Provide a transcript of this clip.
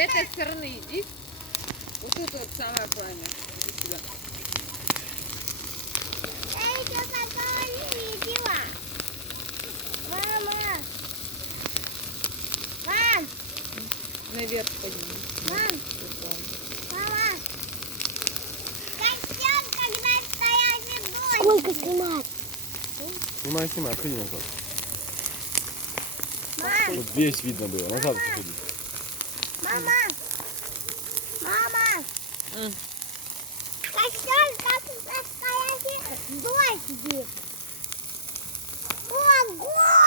этой стороны иди. Вот тут вот самое правильное. Иди сюда. Я еще такого не видела. Мама. Мам. Наверх подними. Мам. Мама. Костян, когда стояли дождь. Сколько снимать? Снимай, снимай, отходи назад. Мам. Вот весь видно было. Назад отходи. Мама. Мама. М. Костян, когда стояли дождь. Ого!